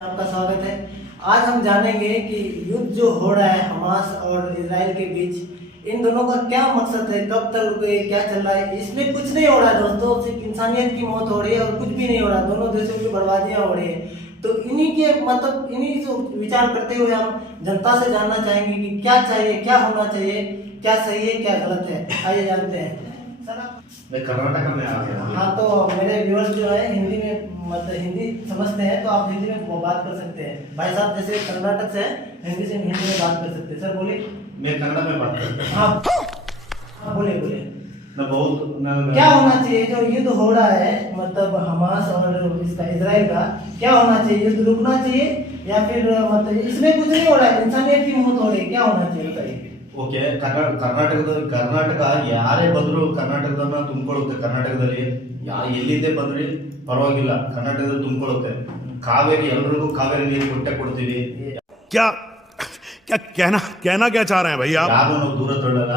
आपका स्वागत है। आज हम जानेंगे कि युद्ध जो हो रहा है हमास और इजराइल के बीच, इन दोनों का क्या मकसद है, कब तक रुके, क्या चल रहा है। इसमें कुछ नहीं हो रहा है दोस्तों, सिर्फ इंसानियत की मौत हो रही है और कुछ भी नहीं हो रहा। दोनों देशों की बर्बादियां हो रही है। तो इन्हीं के मतलब इन्हीं से विचार करते हुए हम जनता से जानना चाहेंगे कि क्या चाहिए, क्या होना चाहिए, क्या सही है, क्या गलत है। आइए जानते हैं। सर मैं कर्नाटक में आ गया। हाँ, तो मेरे व्यूअर्स जो है हिंदी में मतलब हिंदी समझते हैं, तो आप हिंदी में बात कर सकते हैं। भाई साहब जैसे कर्नाटक से हिंदी में बात कर सकते हैं। सर बोलिए। मैं कन्नड़ में बात करता हूँ। हाँ बोलिए बोलिए। क्या होना चाहिए जो युद्ध हो रहा है, मतलब हमास और इसका इजराइल का, क्या होना चाहिए? युद्ध रुकना चाहिए या फिर मतलब इसमें कुछ नहीं हो रहा है, इंसानियत की मौत हो रही है, क्या होना चाहिए बताइए। ಓಕೆ ಕರ್ನಾಟಕ ಯಾರೇ ಬಂದರೂ ಕರ್ನಾಟಕದನ್ನ ತುಂಬಿಕೊಳ್ಳುತ್ತೆ. ಕರ್ನಾಟಕದಲ್ಲಿ ಎಲ್ಲಿಂದೇ ಬಂದ್ರಿ ಪರವಾಗಿಲ್ಲ, ಕರ್ನಾಟಕದಲ್ಲಿ ತುಂಬಿಕೊಳ್ಳುತ್ತೆ. ಕಾವೇರಿ ಎಲ್ಲರಿಗೂ ಕಾವೇರಿ ನೀರು ಕೊಡ್ತೀವಿ. क्या क्या कहना क्या चाह रहे हैं भैया? ಯಾರು ನಾವು ದೂರ ತಳ್ಳಲ್ಲ.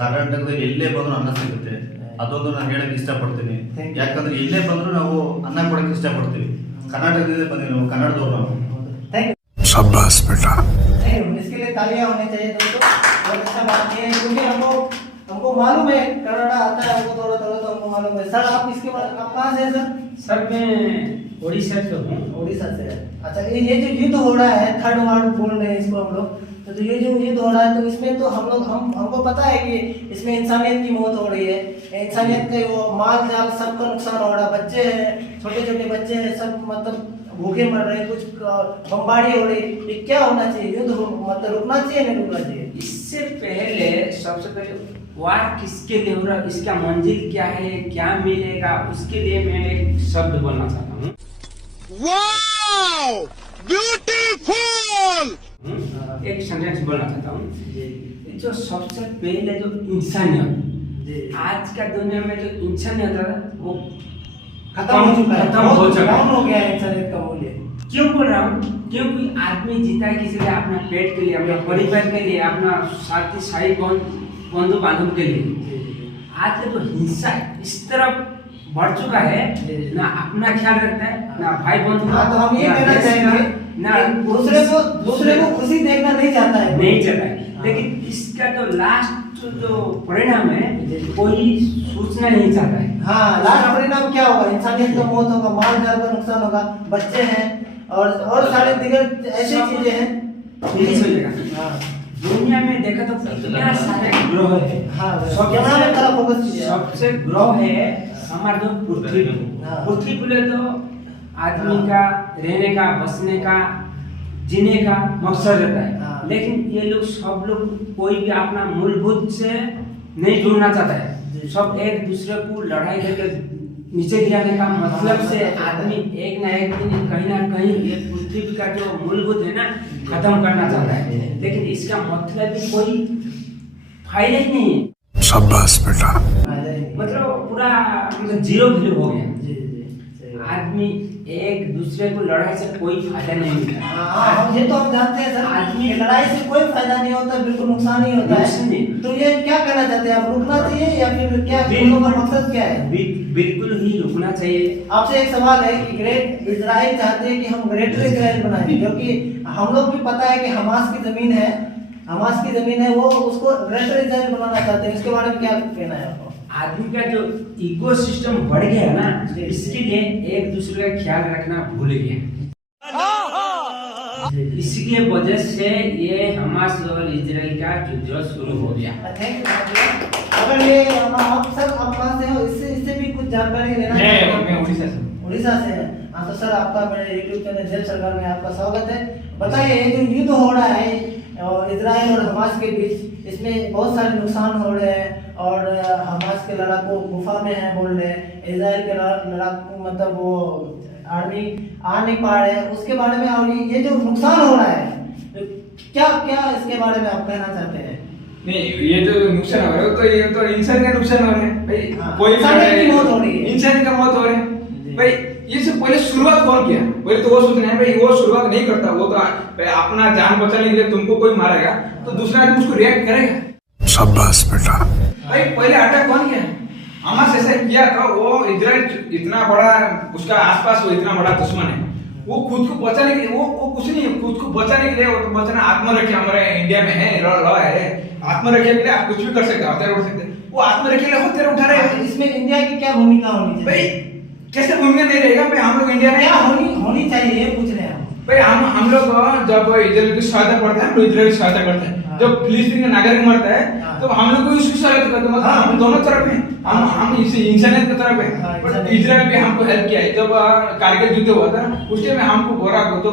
ಕರ್ನಾಟಕದಲ್ಲಿ ಎಲ್ಲೇ ಬಂದರೂ ಅನ್ನ ಸಿಗುತ್ತೆ. ಅದೊಂದು ನಾನು ಹೇಳಕ್ ಇಷ್ಟಪಡ್ತೀನಿ. ಯಾಕಂದ್ರೆ ಎಲ್ಲೇ ಬಂದರೂ ನಾವು ಅನ್ನ ಕೊಡಕ್ಕೆ ಇಷ್ಟಪಡ್ತೀವಿ. ಕರ್ನಾಟಕದಿಂದ ಬಂದಿವಿ, ನಾವು ಕನ್ನಡದವ್ರು. ನಾವು शाबाश बेटा। इसके लिए तालियां होनी चाहिए दोस्तों। बहुत अच्छा बात है, क्योंकि हमको मालूम है, कन्नड़ा आता है हमको, थोड़ा थोड़ा तो हमको मालूम है। सर आप इसके बाद आप कहाँ से हैं सर? सर मैं उड़ीसा से हूँ। उड़ीसा से है। अच्छा, ये जो युद्ध हो रहा है, थर्ड वार बोल रहे हैं इसको हम लोग, तो ये जो युद्ध हो रहा है, तो इसमें तो हमको पता है कि इसमें इंसानियत की मौत हो रही है। इंसानियत के वो माल जाल सबका नुकसान हो रहा है। बच्चे हैं, छोटे छोटे बच्चे हैं, सब मतलब भूखे मर रहे हैं, कुछ बमबारी हो रही। ये क्या होना चाहिए? युद्ध मतलब रुकना चाहिए, नहीं रुकना चाहिए? इससे पहले सबसे पहले वार किसके लिए हो रहा है, इसका मंजिल क्या है, क्या मिलेगा, उसके लिए मैं एक शब्द बोलना चाहता हूँ। Wow beautiful. एक सेंटेंस बोलना चाहता हूँ। जो सबसे पहले जो इंसानियत, आज का दुनिया में जो इंसानियत है वो खत्म हो चुका है, खत्म हो चुका है। डाउन हो गया है इंसानियत का मूल्य। क्यों बोल रहा हूँ? क्योंकि आदमी जीता है किसी लिए, अपना पेट के लिए, अपने परिवार के लिए, अपना साथी साई बंधु बांधव के लिए। आज का जो हिंसा इस तरफ बढ़ चुका है, ना अपना ख्याल रखता है, ना भाई बंधु का। तो हम ये कहना चाहेंगे ना दूसरे को खुशी देखना नहीं चाहता है, नहीं चाहता है। लेकिन इसका जो लास्ट जो परिणाम है कोई सोचना नहीं चाहता है। हाँ, लास्ट परिणाम क्या होगा? इंसानियत का मौत होगा, माल जाल का नुकसान होगा, बच्चे हैं और सारे दिगर ऐसी चीजें हैं। फिनिश हो जाएगा। हाँ, दुनिया में देखा तो कितना सारे ग्रह है। हाँ, कैमरा में तरफ फोकस कीजिए। सबसे ग्रह है हमारे जो पृथ्वी। हाँ। पृथ्वी बोले तो आदमी का रहने का, बसने का, जीने का मकसद रहता है। हाँ। लेकिन ये लोग सब लोग कोई भी अपना मूलभूत से नहीं जुड़ना चाहता है। सब एक दूसरे को लड़ाई करके नीचे गिराने का मतलब से आदमी एक ना कहीं ये पृथ्वी का जो मूलभूत है ना खत्म करना चाहता है। लेकिन इसका मतलब भी कोई फायदा ही नहीं है। शाबाश बेटा। मतलब पूरा मतलब जीरो वैल्यू हो गया। जी जी सही बात। आदमी एक दूसरे को लड़ाई से कोई फायदा नहीं मिलता। हाँ, ये तो हम जानते हैं सर, आदमी कि लड़ाई से कोई फायदा नहीं होता, बिल्कुल नुकसान ही होता नुकसान ही। है। तो ये क्या कहना चाहते हैं आप? रुकना चाहिए या फिर क्या, दोनों का मकसद क्या है? बिल्कुल ही रुकना चाहिए। आपसे एक सवाल है कि ग्रेट इजराइल चाहते हैं कि हम ग्रेटर इजराइल बनाएं, क्योंकि हम लोग भी पता है कि हमास की जमीन है, वो उसको ग्रेटर इजराइल बनाना चाहते हैं। इसके बारे में क्या कहना है आपको? आदमी का जो इको सिस्टम बढ़ गया ना, इसके लिए एक दूसरे का ख्याल रखना भूल गया। इसकी वजह से ये हमास और इजराइल का युद्ध शुरू हो गया। Thank you. अगर ये आप सर आप कहाँ से हो? इससे भी कुछ जानकारी लेना मैं उड़ीसा से। उड़ीसा से है। हाँ, तो सर आपका मेरे यूट्यूब चैनल जेल सरकार में आपका स्वागत है। बताइए, ये जो युद्ध हो रहा है इजराइल और हमास के बीच, इसमें बहुत सारे नुकसान हो रहे हैं और हमास के लड़ाकू गुफा में है बोल रहे हैं, इजराइल के लड़ाकू मतलब वो आर्मी आ नहीं पा रहे हैं, उसके बारे में। और ये जो नुकसान हो रहा है, क्या क्या इसके बारे में आप कहना चाहते हैं? नहीं, ये जो नुकसान हो रहा है तो ये तो इंसान का नुकसान हो रहा है भाई। हाँ, कोई इंसान की मौत हो रही है, इंसान का मौत हो रहा है भाई। ये से पहले शुरुआत कौन किया? पहले तो वो सोचना है भाई, वो शुरुआत नहीं करता, वो तो अपना जान बचाने के लिए तुमको कोई मारेगा तो दूसरा आदमी उसको रिएक्ट करेगा। शाबाश बेटा। भाई पहले अटैक कौन किया? हमास ऐसा किया था। वो इजराइल इतना बड़ा, उसका आसपास वो इतना बड़ा दुश्मन है, वो खुद को बचाने के लिए वो कुछ नहीं है, खुद को बचाने के लिए वो तो बचना आत्मरक्षा हमारे इंडिया में है, लॉ है, आत्मरक्षा के लिए आप कुछ भी कर सकते हो, हथियार उठा सकते हैं। वो आत्मरक्षा के लिए हथियार उठा रहे हैं। इसमें इंडिया की क्या भूमिका होनी भाई चाहिए? कैसे भूमिका नहीं रहेगा भाई, हम लोग इंडिया में क्या होनी चाहिए ये पूछ रहे हैं हम। भाई हम लोग जब इजराइल की सहायता करते हैं, हम लोग इजराइल की सहायता करते हैं। हाँ। जब फिलिस्तीन का नागरिक मरता है हाँ। तो हम लोग को उसकी सहायता करते हैं, मतलब हाँ। हम दोनों तरफ हैं, हम इसे इंसानियत की तरफ हाँ, है। बट इंसानियत। इजराइल भी हमको हेल्प किया है। जब कारगिल युद्ध हुआ था उस टाइम में हमको बोरा को तो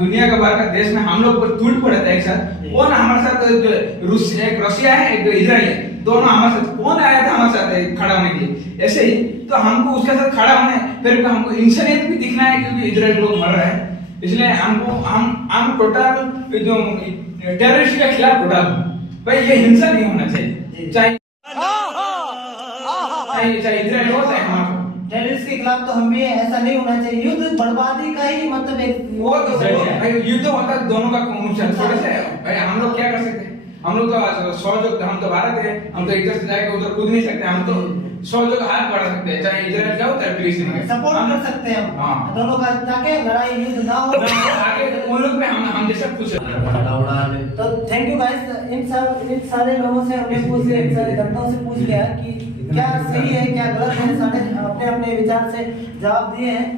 दुनिया का बाहर का देश में हम लोग पर टूट पड़ा था एक साथ। जी। कौन हमारे साथ, एक रशिया है एक इजराइल है, दोनों हमारे साथ कौन आया था हमारे साथ खड़ा होने के लिए। ऐसे ही तो हमको उसके साथ खड़ा होना है, फिर हमको इंसानियत भी दिखना है क्योंकि इजराइल लोग मर रहे हैं। इसलिए हमको हम टोटल जो टेररिस्ट के खिलाफ टोटल भाई ये हिंसा नहीं होना चाहिए, चाहे इजराइल हो चाहे हमारा। टेररिस्ट के खिलाफ तो हम भी ऐसा नहीं होना चाहिए। युद्ध बर्बादी का ही मतलब एक वो तो भाई युद्ध होता है दोनों का नुकसान थोड़े से भाई, हम लोग क्या कर सकते हैं, हम लोग तो सहयोग, हम तो भारत है, हम तो इधर से जाके उधर कूद नहीं सकते, हम तो सहयोग हाथ बढ़ा सकते हैं, चाहे इजराइल का हो चाहे फिलिस्तीन का। सपोर्ट कर सकते हैं हम हाँ। दोनों का, ताकि लड़ाई युद्ध ना हो। आगे उन लोग में हम जैसा कुछ तो थैंक यू गाइस, इन सारे लोगों से हमने पूछ लिया, इन सारे घटनाओं से पूछ लिया कि क्या सही है क्या गलत है, सारे अपने अपने विचार से जवाब दिए हैं।